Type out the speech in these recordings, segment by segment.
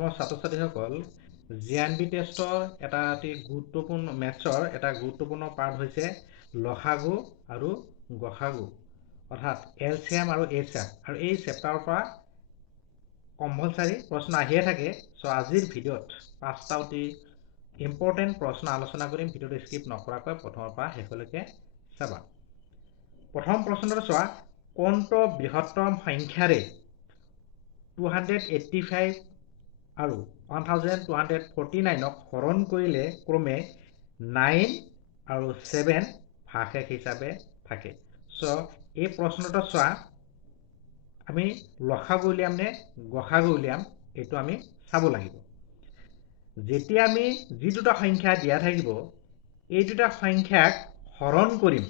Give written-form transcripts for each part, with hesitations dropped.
মৰমৰ ছাত্ৰ-ছাত্ৰীসকল জিএনবি টেষ্টৰ এটা অতি গুৰুত্বপূৰ্ণ মেথছৰ এটা গুৰুত্বপূৰ্ণ পাৰ্ট হৈছে লসাগু আৰু গসাগু অৰ্থাৎ এলচিএম আৰু এইচএম আৰু এই চেপ্টাৰৰ পৰা কম্পালসাৰী প্ৰশ্ন আহিয়ে থাকে সো আজিৰ ভিডিঅ'ত পাঁচটা অতি ইম্পৰ্টেণ্ট প্ৰশ্ন আলোচনা কৰিম ভিডিঅ'টো স্কিপ নকৰাকৈ প্ৰথমৰ পৰা শেষলৈকে চাবা প্ৰথম প্ৰশ্নটো চোৱা কোনটো বৃহত্তম সংখ্যাৰে 285 আৰু 1249ক হৰণ কৰিলে ক্ৰমে 9 আৰু 7 ভাগশেষ হিচাপে থাকে সো এই প্ৰশ্নটো চোৱা আমি লসাগু উলিয়াম নে গসাগু উলিয়াম এটো আমি চাব লাগিব যেতিয়া আমি যি দুটা সংখ্যা দিয়া থাকিব এই দুটা সংখ্যাক হৰণ কৰিম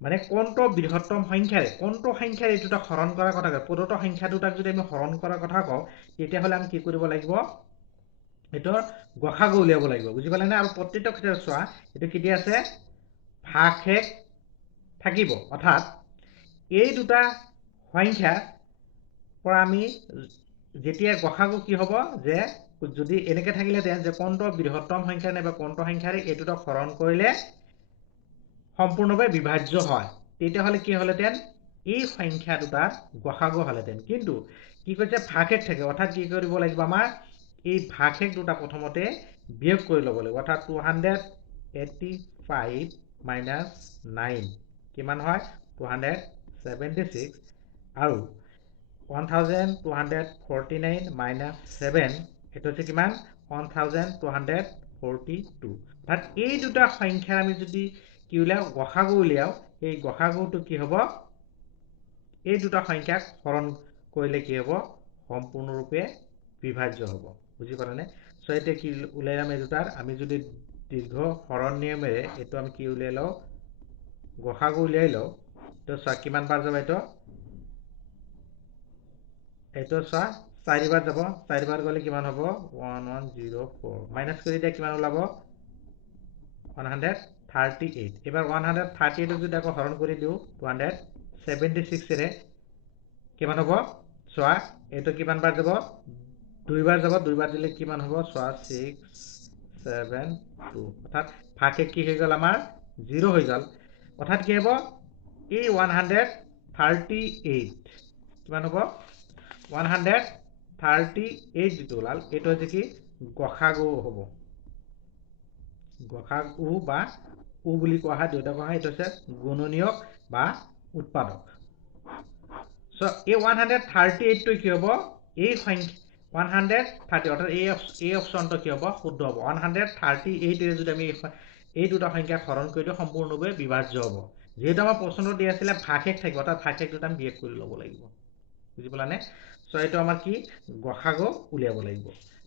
মানে কোনটো বৃহত্তম সংখ্যাৰে কোনটো সংখ্যাৰে এই দুটা হৰণ কৰাৰ কথা কয় প্ৰদত্ত সংখ্যা দুটাক যদি আমি হৰণ কৰাৰ কথা কওঁ তেতিয়া হলে আমি কি কৰিব লাগিব এটো গসাগু উলিয়াব লাগিব বুজি পালে না আৰু প্ৰত্যেকটো ক্ষেত্ৰত চোৱা এটো কি দিয়া আছে ভাগশেষ থাকিব অৰ্থাৎ এই দুটা সংখ্যা পৰা আমি যেতিয়া গসাগু কি হ'ব যে যদি এনেকে থাকিলে যে কোনটো বৃহত্তম সংখ্যা নে বা কোনটো সংখ্যাৰে এই দুটা হৰণ কৰিলে সম্পূৰ্ণভাৱে বিভাজ্য হয় তেতিয়া হলে কি হলতেন এই সংখ্যা দুটাৰ গসাগু হলতেন কিন্তু কি কৈছে ভাগশেষ থাকে অৰ্থাৎ কি কৰিব লাগিব আমাৰ এই ভাগশেষ দুটা প্ৰথমতে বিয়োগ কৰি ল'ব লাগিব অৰ্থাৎ 285 minus 9 কিমান হয় 276 আৰু 1249 minus 7 এটো হচ্ছে কিমান 1242 অৰ্থাৎ এই দুটা সংখ্যাৰ আমি যদি কি উলিয়াও গসাগু উলিয়াও এই গসাগুটো কি হ'ব এই দুটা সংখ্যাক হৰণ কৰিলে কি হ'ব সম্পূৰ্ণৰূপে বিভাজ্য হ'ব বুজি পালানে সো এটা কি উলিয়াম এই দুটাৰ আমি যদি দীৰ্ঘ হৰণ নিয়মেৰে এটো আমি কি উলিয়াই লও গসাগু উলিয়াই লও তো চা কিমান বাৰ যাব এটো চা 4 বাৰ যাব 4 বাৰ গলে কিমান হ'ব 1104 মাইনাস কৰি দিয়া কিমান ওলাব 138 এবাৰ 138 যদি আকৌ হৰণ কৰি দিও 276 ৰে কিমান হ'ব চোৱা এটো কিমান বাৰ যাব দুইবাৰ যাব দুইবাৰ দিলে কিমান হ'ব চোৱা 672 অৰ্থাৎ ভাগশেষ কি হৈ গল আমাৰ 0 হৈ গল অৰ্থাৎ কি হ'ব এই 138 কিমান হ'ব 138 যেটো ওলাল এটো হচ্ছে কি গসাগু হ'ব গসাগু বা উ বুলি কোৱা হয় দুটা কোৱা হয় এটো হচ্ছে গুণনীয়ক বা উৎপাদক সো এই 138 টো কি হ'ব এই সংখ্যা 130 অৰ্থাৎ এই অপচনটো কি হ'ব শুদ্ধ হ'ব 138 এ যদি আমি এই দুটা সংখ্যা হৰণ কৰি দিও সম্পূৰ্ণভাৱে বিভাজ্য হ'ব যেহেতু আমাৰ প্ৰশ্নটো দিয়া আছিল ভাগশেষ থাকিব অৰ্থাৎ ভাগশেষ দুটা আমি বিয়োগ কৰি ল'ব লাগিব বুজি পালানে সো এটো আমাৰ কি গসাগু উলিয়াব লাগিব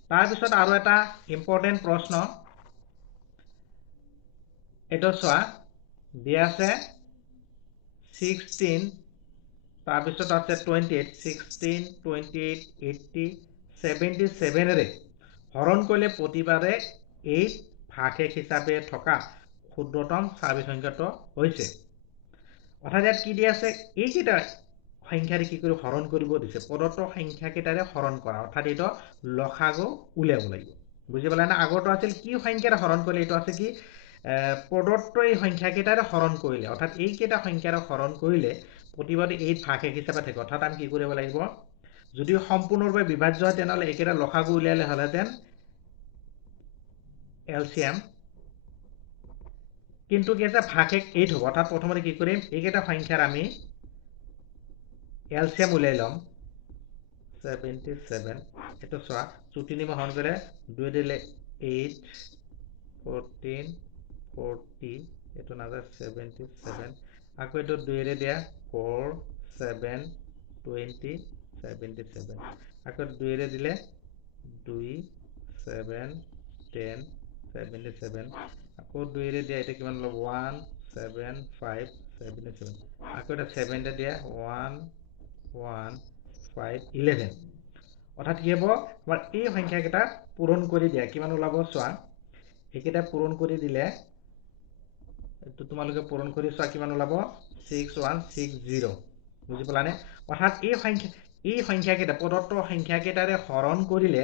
তাৰ পিছত আৰু এটা ইম্পৰ্টেন্ট প্ৰশ্ন এটো চোৱা দিয়া আছে 16 তাৰ পিছত আছে 28 16 28 80 77 ৰে হৰণ কৰিলে প্ৰতিবাৰে 8 ভাগশেষ হিচাপে থকা ক্ষুদ্ৰতম স্বাভাৱিক সংখ্যাটো হৈছে অৰ্থাৎ ইয়াত কি দিয়া আছে এই কেইটা সংখ্যাৰে কি কৰি হৰণ কৰিব দিছে প্ৰদত্ত সংখ্যা কেইটাৰে হৰণ কৰা অৰ্থাৎ এটো লসাগু উলিয়াব লাগিব বুজি পালা না আগৰটো আছিল কি সংখ্যাৰে হৰণ কৰিলে এটো আছে কি প্ৰদত্ত এই সংখ্যা কেইটাৰে হৰণ কৰিলে অৰ্থাৎ এই কেইটা সংখ্যাৰে হৰণ কৰিলে প্ৰতিবাৰে 8 ভাগশেষ হিচাপে থাকে অৰ্থাৎ আমি কি কৰিব লাগিব যদি সম্পূৰ্ণৰূপে বিভাজ্য হয় তেনহলে একেটা লসাগু উলিয়ালে হলতেন এলচিএম কিন্তু কি আছে ভাগশেষ 8 হ'ব অৰ্থাৎ প্ৰথমতে কি কৰিম এইকেইটা সংখ্যাৰ আমি এলচিএম উলিয়াই লম 77 এটো চোৱা 3 হৰণ কৰিলে 2 দিলে 8 14 40 এটো নাযায় 77 আকৌ এটো 2 ৰে দিয়া 4 7 20 77 আকৌ 2 ৰে দিলে 2 7 10 77 আকৌ 2 ৰে দিয়া এটা কিমান হলো 1 7 5 77 আকৌ এটা 7 ৰে দিয়া 1 1 5 11 অৰ্থাৎ কি হ'ব আমাৰ এই সংখ্যা কেইটা পূৰণ কৰি দিয়া কিমান ওলাব চোৱা একেটা পূৰণ কৰি দিলে তো তোমালোকে পূৰণ কৰি চোৱা কিমান ওলাব 6160 বুজি পালানে অৰ্থাৎ এই সংখ্যা এই সংখ্যাকেইটা প্ৰদত্ত সংখ্যাকেইটাৰে হৰণ কৰিলে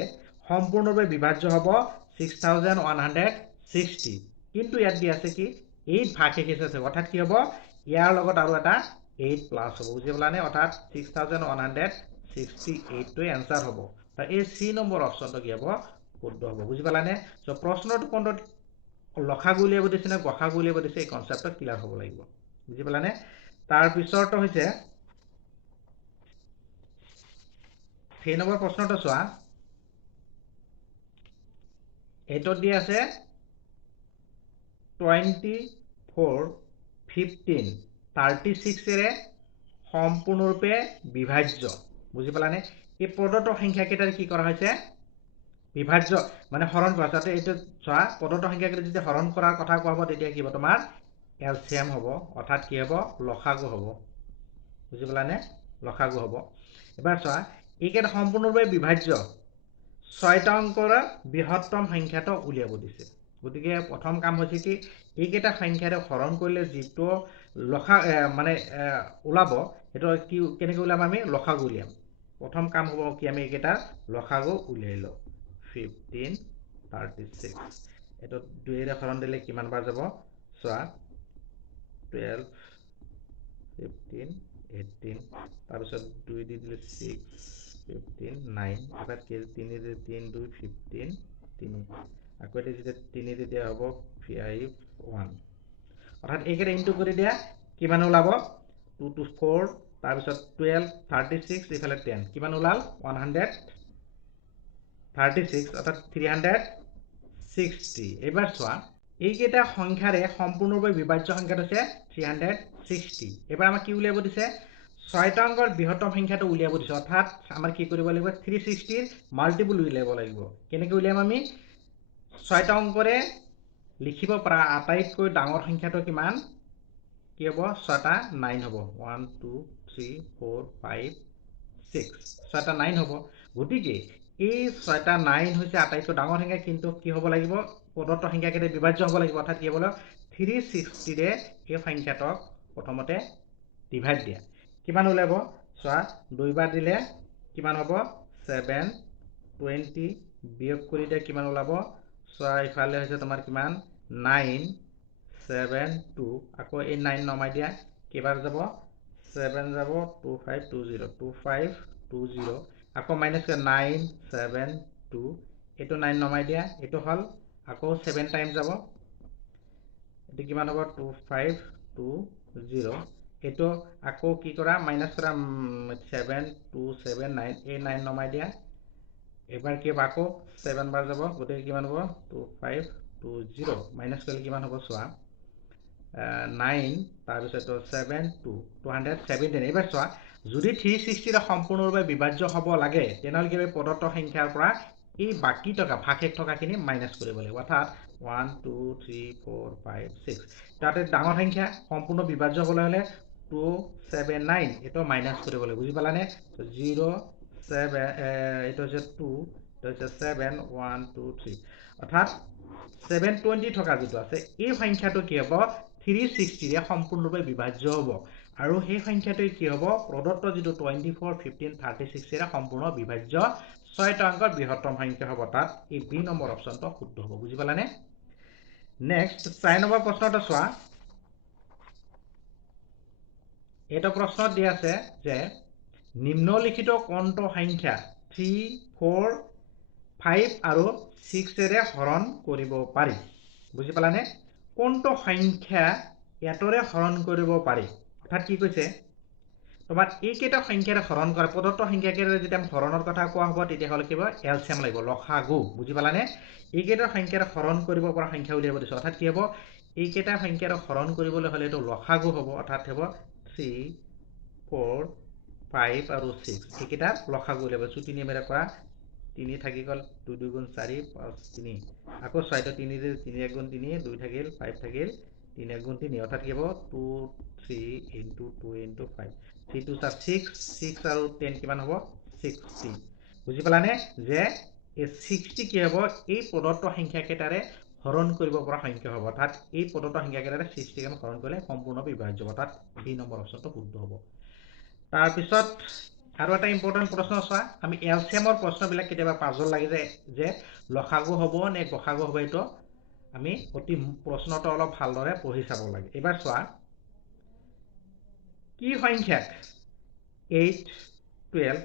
সম্পূৰ্ণৰূপে বিভাজ্য হ'ব 6160 কিন্তু ইয়াত দি আছে কি 8 ভাগশেষ হিচাপে অৰ্থাৎ কি হ'ব ইয়াৰ লগত আৰু এটা 8 প্লাস হ'ব বুজি পালানে অৰ্থাৎ 6168 টো এনসাৰ হ'ব তা এই সি নম্বৰ অপচনটো কি হ'ব শুদ্ধ হ'ব বুজি পালানে সো প্ৰশ্নটো কোনটো লখাগু উলিয়াব দিছে না গসাগু উলিয়াব দিছে এই কনসেপ্টটো ক্লিয়াৰ হ'ব লাগিব বুজি পালানে তাৰ পিছৰটো হৈছে 3 নম্বৰ প্ৰশ্নটো চোৱা এটো দি আছে 24 15 36 এৰে সম্পূৰ্ণৰূপে বিভাজ্য বুজি পালানে এই প্ৰদত্ত সংখ্যাকেইটাৰ কি কৰা হৈছে বিভাজ্য মানে হৰণ কৰা যাতে এটো চোৱা প্ৰদত্ত সংখ্যাকেইটা যদি হৰণ কৰাৰ কথা কোৱা হ'ব তেতিয়া কি হ'ব তোমাৰ এলসিএম হ'ব অৰ্থাৎ কি হ'ব লসাগু হ'ব বুজি পালানে লসাগু হ'ব এবাৰ চোৱা এইকেইটা সম্পূৰ্ণৰূপে বিভাজ্য 6টা অংকৰ বৃহত্তম সংখ্যাটো উলিয়াব দিছে গতিকে প্ৰথম কাম হৈছে কি এইকেইটা সংখ্যাৰে হৰণ কৰিলে যিটো লখা মানে ওলাব এটো কি কেনেকৈ উলাম আমি লসাগু উলিয়াম প্ৰথম কাম হ'ব কি আমি এইকেইটা লসাগু উলিয়াই লওঁ 15 36 এটো 2 এৰে হৰণ দিলে কিমান বাৰ যাব চোৱা 12 15 18 তাৰ পিছত 2 দি দিলে 6 15 9 এবাৰ 3 দি 3 2 15 3 আকৌ এটো যদি 3 দি দিয়া হ'ব 5 1 অৰ্থাৎ এইকেইটা ইনটু কৰি দিয়া কিমান ওলাব 2 to 4 তাৰ পিছত 12 36 ইফালে 10 কিমান ওলাল 136 অৰ্থাৎ 360 এবাৰ চোৱা এইকেইটা সংখ্যাৰে সম্পূৰ্ণৰূপে বিভাজ্য সংখ্যাটো হৈছে 360 এবাৰ আমাক কি উলিয়াব দিছে 6টা অংকৰ বৃহত্তম সংখ্যাটো উলিয়াব দিছে অৰ্থাৎ আমাৰ কি কৰিব লাগিব 360 ৰ মাল্টিপল উলিয়াব লাগিব কেনেকৈ উলিয়াম আমি 6টা অংকৰে লিখিব পৰা আটাইতকৈ ডাঙৰ সংখ্যাটো কিমান কি হ'ব 6টা 9 হ'ব 1 2 3 4 5 6 6টা 9 হ'ব গতিকে এই 6টা 9 হৈছে আটাইতকৈ ডাঙৰ সংখ্যা কিন্তু কি হ'ব লাগিব প্ৰদত্ত সংখ্যাকেইটা বিভাজ্য হ'ব লাগিব অৰ্থাৎ কি হ'ব 360 ৰে এই সংখ্যাটোক প্ৰথমতে ডিভাইড দিয়া কিমান ওলাব চোৱা দুইবাৰ দিলে কিমান হ'ব 7 20 বিয়োগ কৰি দিয়া কিমান ওলাব চোৱা ইফালে হৈছে তোমাৰ কিমান 9 7 2 আকৌ এই 9 নমাই দিয়া কিবাৰ যাব 7 যাব 2520 2520 আকৌ মাইনাস 9 7 2 এটো 9 নমাই দিয়া এটো হল আকৌ 7 টাইম যাব এটো কিমান হ'ব 2520 এটো আকৌ কি কৰা মাইনাস কৰা 7 2 7 9 এই 9 নমাই দিয়া এবাৰ কি আকৌ 7 বাৰ যাব গতিকে কিমান হ'ব 2520 মাইনাস কৰিলে কিমান হ'ব চোৱা 9 তাৰ পিছত 7 2 217 এবাৰ চোৱা যদি 360 ৰ সম্পূৰ্ণৰূপে বিভাজ্য হ'ব লাগে তেনেহলে কি প্ৰদত্ত সংখ্যাৰ পৰা এই বাকি টকা ভাগশেষ টকাখিনি মাইনাস কৰিব লাগিব অৰ্থাৎ 1 2 3 4 5 6 তাতে ডাঙৰ সংখ্যা সম্পূৰ্ণ বিভাজ্য হ'লে হলে 279 এটো মাইনাস কৰিব লাগিব বুজি পালানে 0 7 এটো হৈছে 2 এটো হৈছে 7 1 2 3 অৰ্থাৎ 720 থকা যেটো আছে এই সংখ্যাটো কি হ'ব 360 ৰে সম্পূৰ্ণৰূপে বিভাজ্য হ'ব আৰু সেই সংখ্যাটো কি হ'ব প্ৰদত্ত যেটো 24 15 36 ৰে সম্পূৰ্ণ বিভাজ্য 6টা অংকৰ বৃহত্তম সংখ্যা হ'ব তাত এই বি নম্বৰ অপচনটো শুদ্ধ হ'ব বুজি পালানে নেক্সট 4 নম্বৰ প্ৰশ্নটো চোৱা এটা প্ৰশ্ন দি আছে যে নিম্নলিখিত কোনটো সংখ্যা 3 4 5 আৰু 6 এৰে হৰণ কৰিব পাৰি বুজি পালানে কোনটো সংখ্যা এটৰে হৰণ কৰিব পাৰি অৰ্থাৎ কি কৈছে তোমাৰ এইকেইটা সংখ্যাৰে হৰণ কৰা প্ৰদত্ত সংখ্যাকেৰে যেতিয়া হৰণৰ কথা কোৱা হ'ব তেতিয়া হলে কি হ'ব এলসিএম লাগিব লসাগু বুজি পালানে এইকেইটা সংখ্যাৰে হৰণ কৰিব পৰা সংখ্যা উলিয়াব দিছে অৰ্থাৎ কি হ'ব এইকেইটা সংখ্যাৰে হৰণ কৰিবলৈ হলে এটো লসাগু হ'ব অৰ্থাৎ হ'ব 3 4 5 আৰু 6 এইকেইটা লসাগু উলিয়াব 3 মেৰে কৰা 3 থাকি গল 2 2 গুণ 4 5 3 আকৌ 6 টো 3 ৰে 3 1 গুণ 3 2 থাকিল 5 থাকিল 3 1 গুণ 3 অৰ্থাৎ কি হ'ব 2 3 into 2 into 5 3 2 6 6 আৰু 10 কিমান হ'ব 60 বুজি পালানে যে এই 60 কি হ'ব এই প্ৰদত্ত সংখ্যাকেইটাৰে হৰণ কৰিব পৰা সংখ্যা হ'ব অৰ্থাৎ এই প্ৰদত্ত সংখ্যাকেইটাৰে 60 কে হৰণ কৰিলে সম্পূৰ্ণ বিভাজ্য অৰ্থাৎ বি নম্বৰ অপচনটো শুদ্ধ হ'ব তাৰ পিছত আৰু এটা ইম্পৰ্টেণ্ট প্ৰশ্ন চোৱা, আমি এলচিএমৰ প্ৰশ্নবিলাক কেতিয়াবা পাজল লাগি যায় যে লসাগু হ'ব নে গসাগু হ'ব, এইটো আমি অতি প্ৰশ্নটো অলপ ভালদৰে পঢ়ি চাব লাগে। এবাৰ চোৱা, কি সংখ্যাক 8, 12,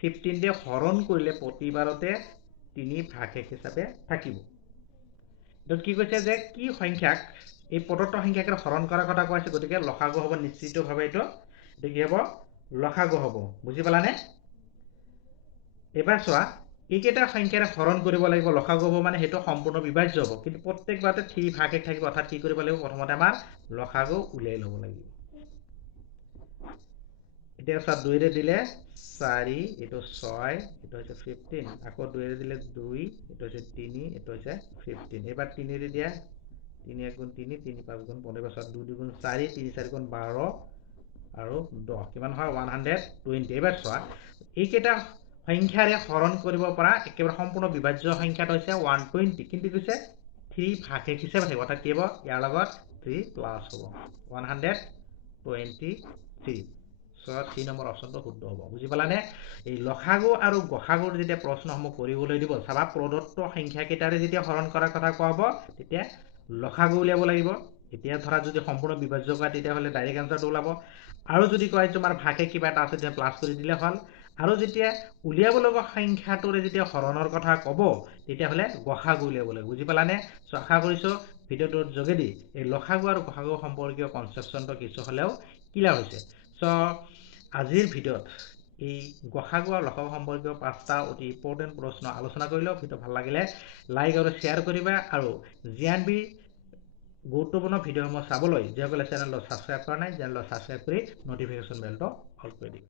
15 দিয়ে হৰণ কৰিলে প্ৰতিবাৰতে 3 ভাগশেষ হিচাপে থাকিব। এইটোত কি কৈছে যে কি সংখ্যাক এই প্ৰদত্ত সংখ্যাকে হৰণ কৰাৰ কথা কোৱা হৈছে, গতিকে লসাগু হ'ব নিশ্চিতভাৱে, এইটো কি হ'ব, লসাগু হ'ব। বুজি পালানে? এবাৰ চোৱা, এইকেইটা সংখ্যাৰে হৰণ কৰিব লাগিব, লসাগু হ'ব মানে সেইটো সম্পূৰ্ণ বিভাজ্য হ'ব, কিন্তু প্ৰত্যেকবাৰতে 3 ভাগশেষ থাকিব, অৰ্থাৎ কি কৰিব লাগিব, প্ৰথমতে আমাৰ লসাগু উলিয়াই ল'ব লাগিব। এতিয়া চোৱা, 2ৰে দিলে 4, এইটো 6, এইটো হৈছে 15, আকৌ 2ৰে দিলে 2, এইটো হৈছে 3, এইটো হৈছে 15। এবাৰ 3ৰে দিয়া, 3 1 গুণ 3, 3 5 গুণ 15, এবাৰ চোৱা 2 2 গুণ 4, 3 4 গুণ 12 আৰু 10, কিমান হয় 120। এবাৰ চোৱা, এইকেইটা সংখ্যাৰে হৰণ কৰিব পৰা একেবাৰে সম্পূৰ্ণ বিভাজ্য সংখ্যাটো হৈছে 120, কিন্তু কৈছে 3 ভাগশেষ হিচাপে থাকিব, অৰ্থাৎ কি হ'ব, ইয়াৰ লগত 3 প্লাছ হ'ব, 123। চ' 3 নম্বৰ অপশ্যনটো শুদ্ধ হ'ব। বুজি পালানে? এই লসাগু আৰু গসাগুৰ যেতিয়া প্ৰশ্নসমূহ কৰিবলৈ দিব, চাবা প্ৰদত্ত সংখ্যাকেইটাৰে যেতিয়া হৰণ কৰাৰ কথা কোৱা হ'ব, তেতিয়া লসাগু উলিয়াব লাগিব। এতিয়া ধৰা যদি সম্পূৰ্ণ বিভাজ্য কৰা, তেতিয়াহ'লে ডাইৰেক্ট এনচাৰটো ওলাব। আৰু যদি কয় তোমাৰ ভাগে কিবা এটা আছে, তেতিয়া প্লাছ কৰি দিলে হ'ল। আৰু যেতিয়া উলিয়াব লগা সংখ্যাটোৰে যেতিয়া হৰণৰ কথা ক'ব, তেতিয়াহ'লে গসাগু উলিয়াব লাগিব। বুজি পালানে? চ' আশা কৰিছোঁ ভিডিঅ'টোৰ যোগেদি এই লসাগু আৰু গসাগু সম্পৰ্কীয় কনচেপ্টটো কিছু হ'লেও ক্লিয়াৰ হৈছে। চ' আজিৰ ভিডিঅ'ত এই গসাগু আৰু লসাগু সম্পৰ্কীয় 5টা অতি ইম্পৰ্টেণ্ট প্ৰশ্ন আলোচনা কৰিলোঁ। ভিডিঅ' ভাল লাগিলে লাইক আৰু শ্বেয়াৰ কৰিবা, আৰু GNB গুৰুত্বপূৰ্ণ ভিডিঅ'সমূহ চাবলৈ যিসকলে চেনেলটো ছাবস্ক্ৰাইব কৰা নাই, চেনেলটো ছাবস্ক্ৰাইব কৰি নটিফিকেশ্যন বেলটো অল কৰি দিবা।